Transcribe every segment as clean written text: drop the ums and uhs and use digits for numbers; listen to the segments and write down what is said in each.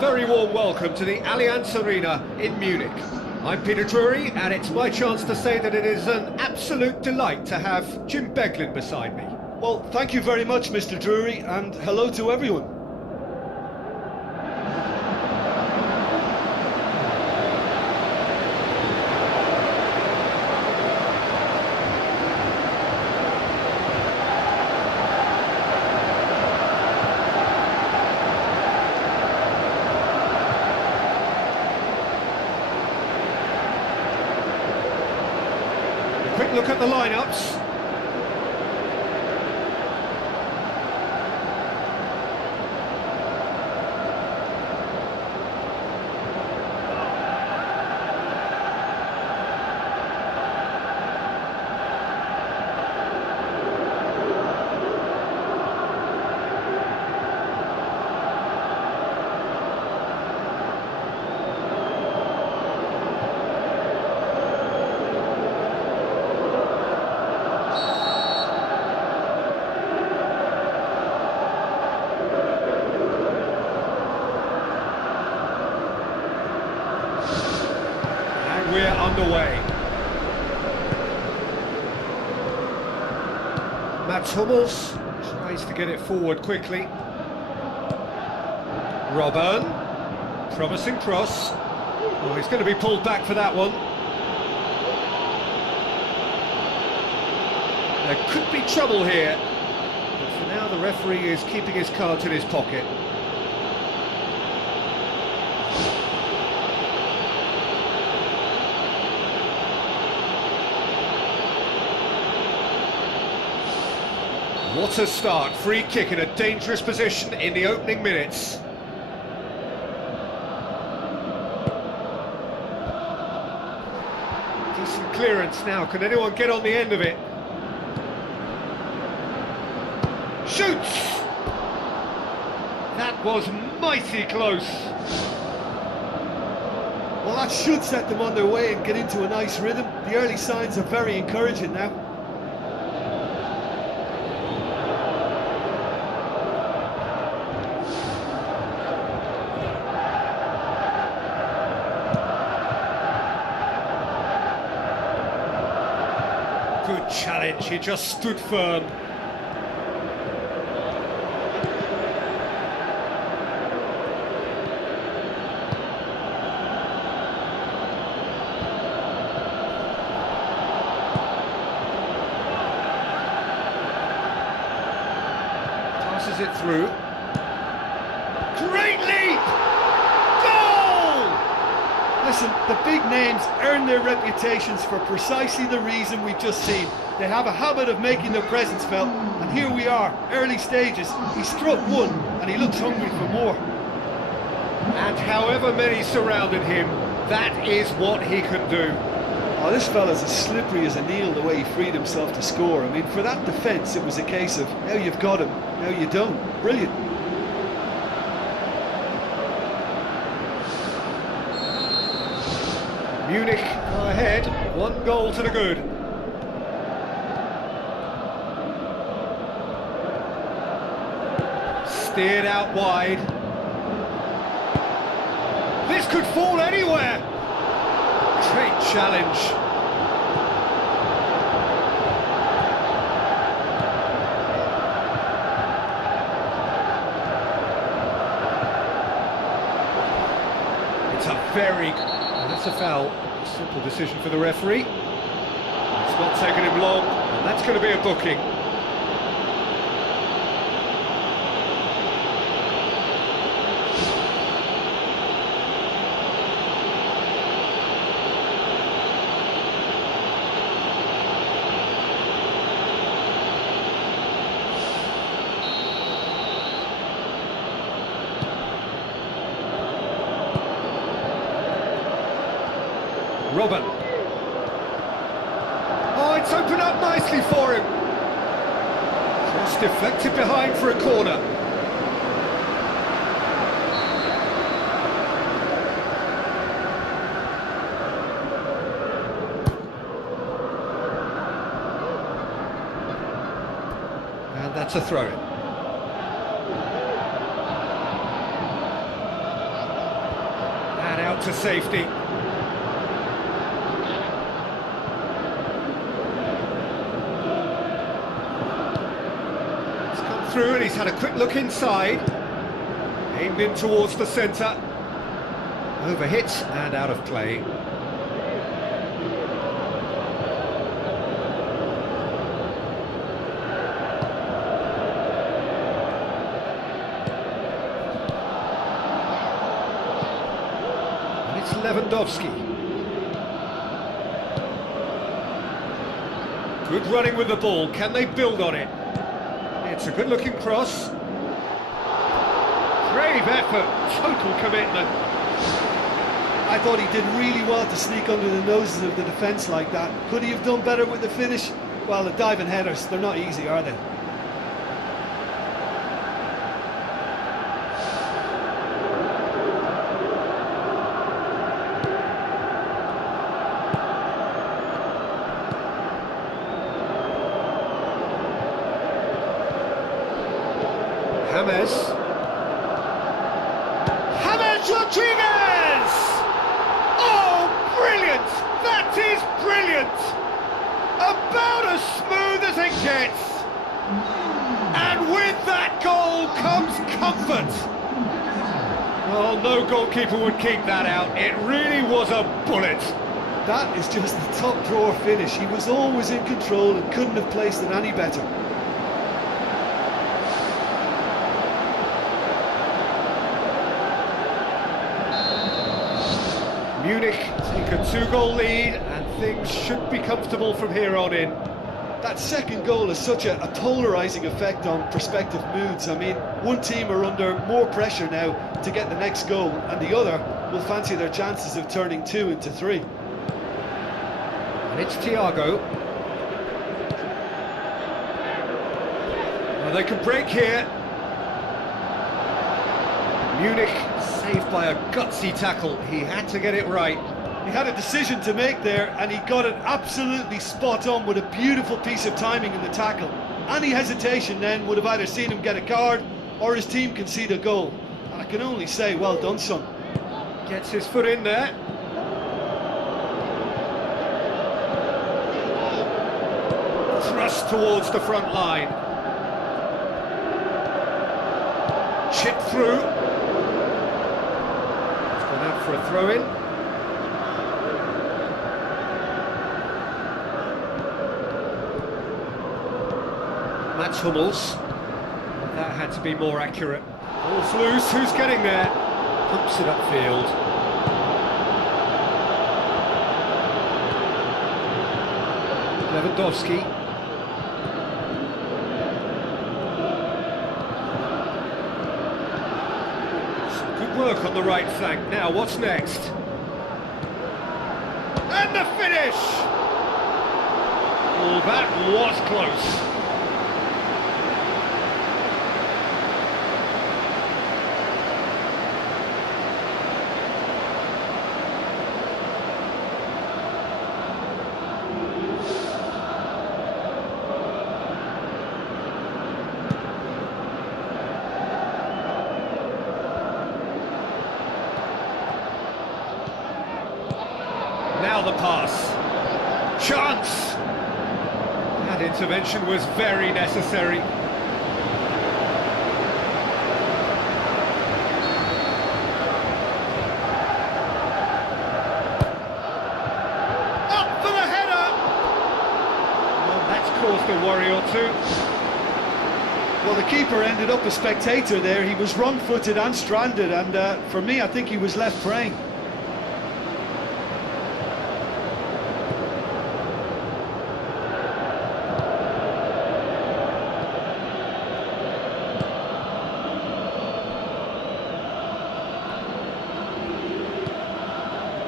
very warm welcome to the Allianz Arena in Munich. I'm Peter Drury, and it's my chance to say that it is an absolute delight to have Jim Beglin beside me. Well, thank you very much, Mr. Drury, and hello to everyone. Quick look at the lineups. We're underway. Mats Hummels tries to get it forward quickly. Robben, promising cross. Oh, he's going to be pulled back for that one. There could be trouble here, but for now the referee is keeping his cards in his pocket. What a start, free kick in a dangerous position in the opening minutes. Decent clearance now, can anyone get on the end of it? Shoots! That was mighty close. Well, that should set them on their way and get into a nice rhythm. The early signs are very encouraging now. Good challenge, he just stood firm. Passes it through. Great leap! Goal! Listen, the big names earn their reputations for precisely the reason we've just seen. They have a habit of making their presence felt, and here we are, early stages. He struck one, and he looks hungry for more. And however many surrounded him, that is what he can do. Oh, this fella's as slippery as an eel the way he freed himself to score. I mean, for that defence, it was a case of, now you've got him, now you don't. Brilliant. Munich are ahead, 1 goal to the good. Steered out wide. This could fall anywhere. Great challenge. It's a very... That's a foul. Simple decision for the referee. It's not taken him long, and that's going to be a booking. Robben. Oh, it's opened up nicely for him. Just deflected behind for a corner. And that's a throw-in. out to safety. He's come through and he's had a quick look inside. Aimed in towards the centre. Overhit and out of play. It's Lewandowski. Good running with the ball. Can they build on it? It's a good-looking cross. Brave effort, total commitment. I thought he did really well to sneak under the noses of the defence like that. Could he have done better with the finish? Well, the diving headers, they're not easy, are they? James Rodriguez! Oh, brilliant! That is brilliant! About as smooth as it gets. And with that goal comes comfort. Well, no goalkeeper would keep that out. It really was a bullet. That is just the top drawer finish. He was always in control and couldn't have placed it any better. Munich take a 2-goal lead and things should be comfortable from here on in. That second goal has such a polarising effect on prospective moods. I mean, one team are under more pressure now to get the next goal, and the other will fancy their chances of turning 2 into 3. And it's Thiago. Well, they can break here. Munich saved by a gutsy tackle. He had to get it right. He had a decision to make there, and he got it absolutely spot on with a beautiful piece of timing in the tackle. Any hesitation then would have either seen him get a card or his team concede a goal. And I can only say, well done, son. Gets his foot in there. Thrust towards the front line. Chip through. It's gone out for a throw-in. Mats Hummels. That had to be more accurate. Ball's loose, who's getting there? Pumps it upfield. Lewandowski. Some good work on the right flank. Now, what's next? And the finish! Oh, that was close. Now the pass. Chance! That intervention was very necessary. Up for the header! Well, that's caused a worry or two. Well, the keeper ended up a spectator there. He was wrong-footed and stranded, and for me, I think he was left praying.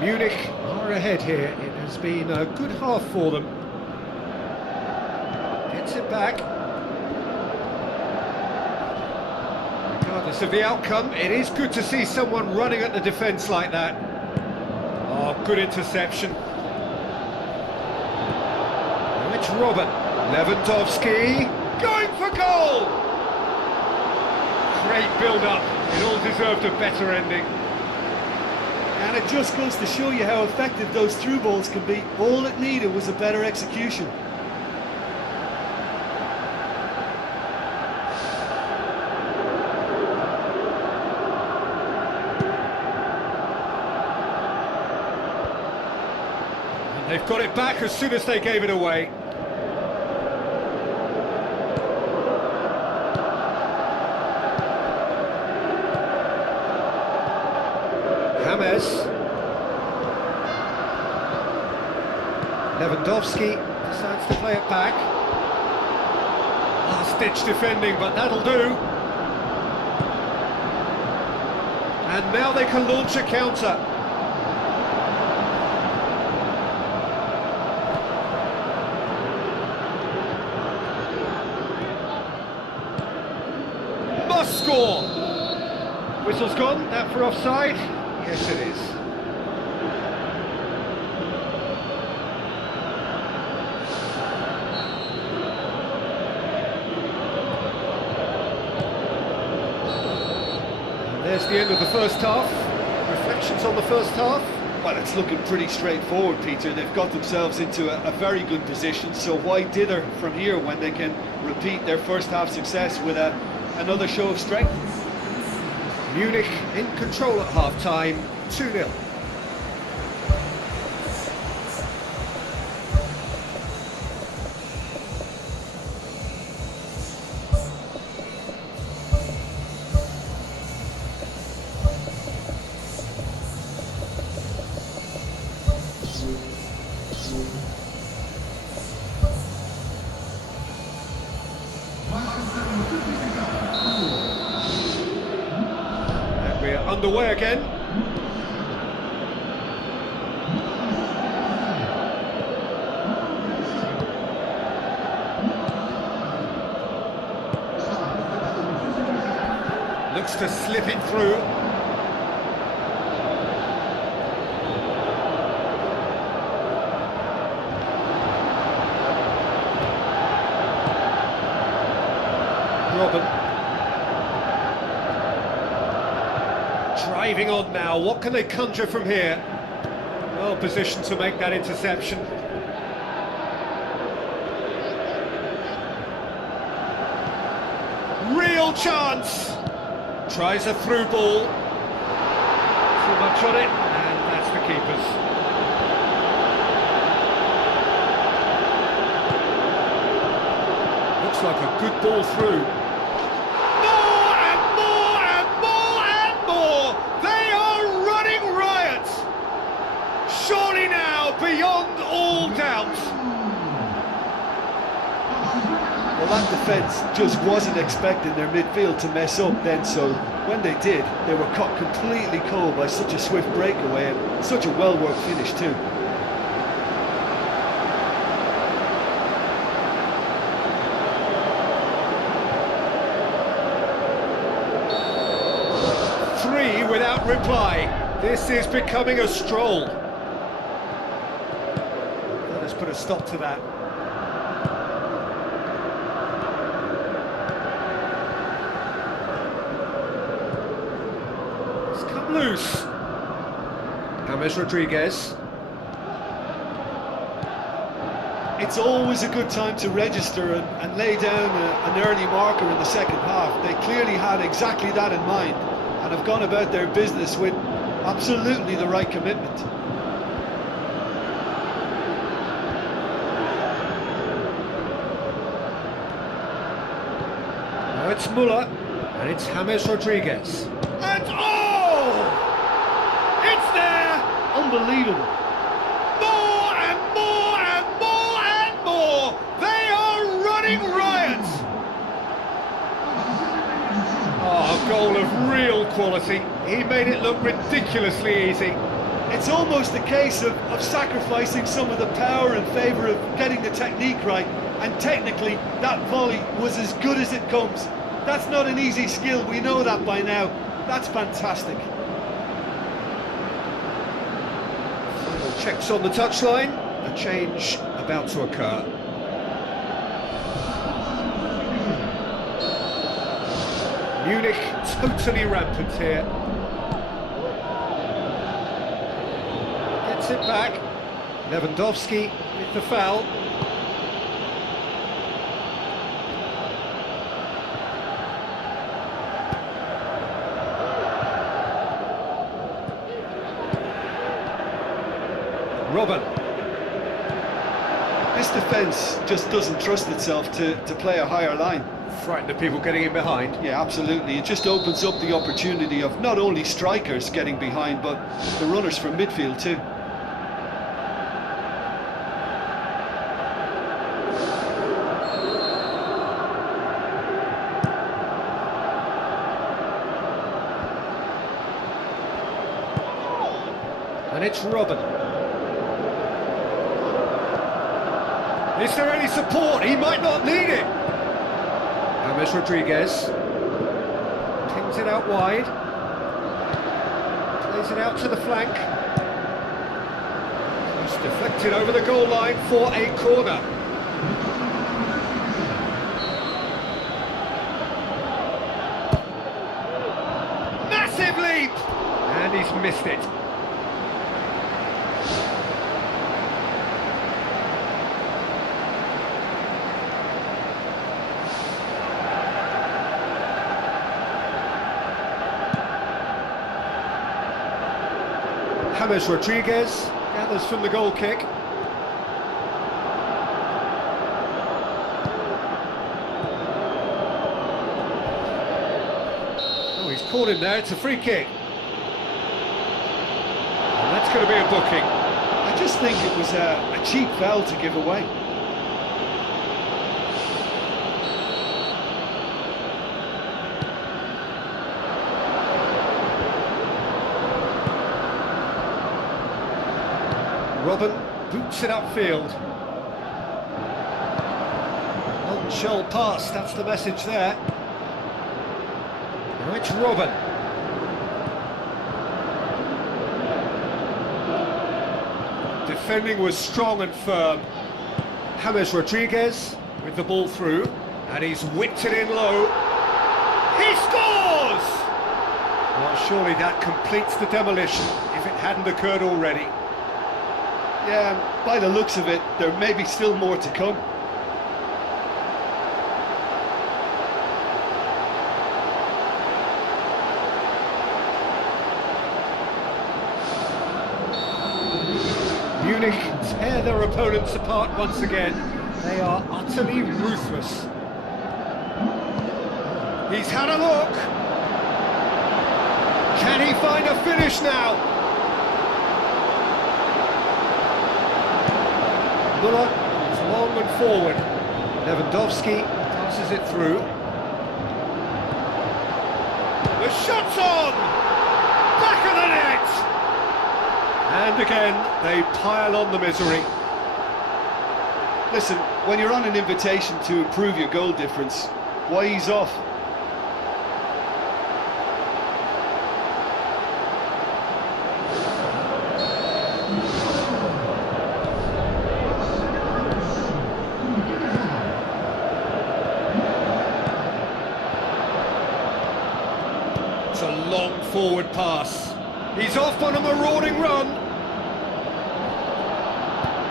Munich are ahead here. It has been a good half for them. Gets it back. Regardless of the outcome, it is good to see someone running at the defence like that. Oh, good interception. Now it's Robert. Lewandowski going for goal! Great build-up. It all deserved a better ending. And it just goes to show you how effective those through balls can be. All it needed was a better execution. And they've got it back as soon as they gave it away. Lewandowski decides to play it back. Last-ditch defending, but that'll do. And now they can launch a counter. Must score! Whistle's gone, that for offside? Yes, it is. There's the end of the first half. Reflections on the first half? Well, it's looking pretty straightforward, Peter. They've got themselves into a very good position, so why dither from here when they can repeat their first half success with another show of strength? Munich in control at half-time, 2-0. And we're underway again. Looks to slip it through. Robin. Driving on now, what can they conjure from here? Well positioned to make that interception. Real chance! Tries a through ball. Too much on it, and that's the keeper's. Looks like a good ball through. More and more and more and more! They are running riot! Surely now, beyond all doubt. Well, that defence just wasn't expecting their midfield to mess up then, so when they did, they were caught completely cold by such a swift breakaway and such a well-worked finish too. Three without reply. This is becoming a stroll. Let us put a stop to that. It's come loose. James Rodriguez. It's always a good time to register and lay down an early marker in the second half. They clearly had exactly that in mind and have gone about their business with absolutely the right commitment. Now it's Muller, and it's James Rodriguez. And oh! It's there! Unbelievable. More and more and more and more! They are running riot! Oh, a goal of real quality. He made it look ridiculously easy. It's almost a case of sacrificing some of the power in favour of getting the technique right, and technically that volley was as good as it comes. That's not an easy skill, we know that by now. That's fantastic. Final checks on the touchline, a change about to occur. Munich totally rampant here. Gets it back. Lewandowski with the foul. Robin. This defence just doesn't trust itself to play a higher line. Frightened of people getting in behind. Yeah, absolutely. It just opens up the opportunity of not only strikers getting behind, but the runners from midfield too. And it's Robin. Is there any support? He might not need it. James Rodriguez. Pings it out wide. Plays it out to the flank. It's deflected over the goal line for a corner. Massive leap! And he's missed it. James Rodriguez gathers from the goal kick. Oh, he's caught him there, it's a free kick. And that's going to be a booking. I just think it was a cheap foul to give away. Robin boots it upfield. Non-shell pass, that's the message there. Now it's Robin. Defending was strong and firm. James Rodriguez with the ball through, and he's whipped it in low. He scores! Well, surely that completes the demolition, if it hadn't occurred already. Yeah, by the looks of it, there may be still more to come. Munich tear their opponents apart once again. They are utterly ruthless. He's had a look. Can he find a finish now? Muller is long and forward. Lewandowski passes it through. The shot's on! Back of the net! And again, they pile on the misery. Listen, when you're on an invitation to improve your goal difference, why ease off? It's a long forward pass. He's off on a marauding run.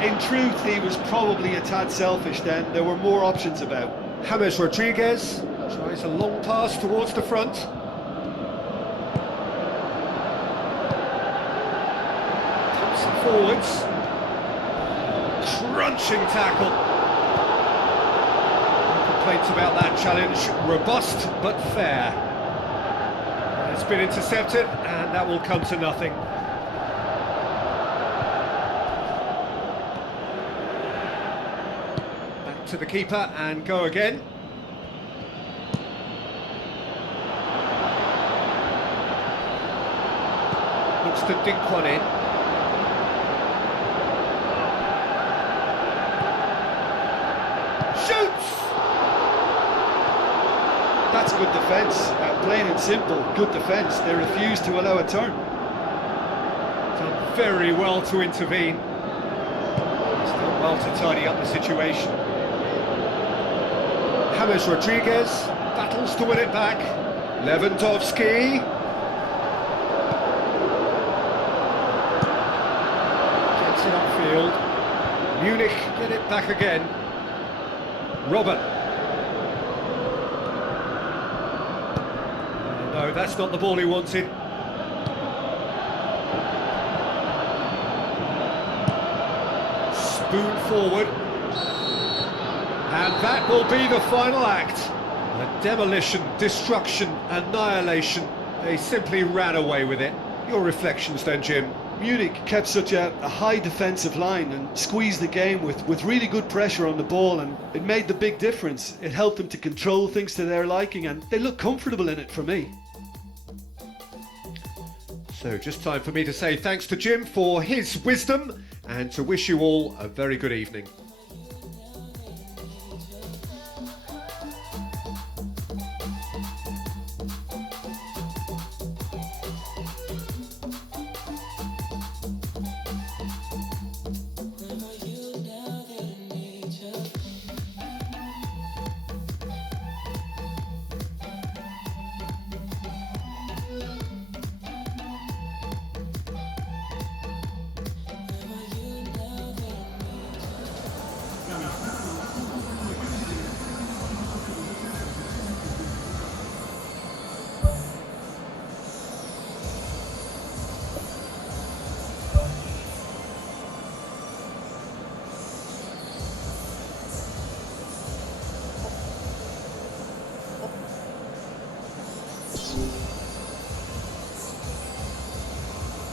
In truth, he was probably a tad selfish then. There were more options about. James Rodriguez tries a long pass towards the front. Pumps it forwards. Crunching tackle. No complaints about that challenge. Robust but fair. It's been intercepted, and that will come to nothing. Back to the keeper and go again. Looks to dink one in. Shoots! That's good defence, plain and simple, good defence. They refused to allow a turn. Done very well to intervene. He's done well to tidy up the situation. James Rodriguez battles to win it back. Lewandowski. field. Munich get it back again. Robert. No, that's not the ball he wanted. Spoon forward. And that will be the final act. A demolition, destruction, annihilation. They simply ran away with it. Your reflections then, Jim? Munich kept such a high defensive line and squeezed the game with really good pressure on the ball, and it made the big difference. It helped them to control things to their liking, and they look comfortable in it for me. So just time for me to say thanks to Jim for his wisdom and to wish you all a very good evening.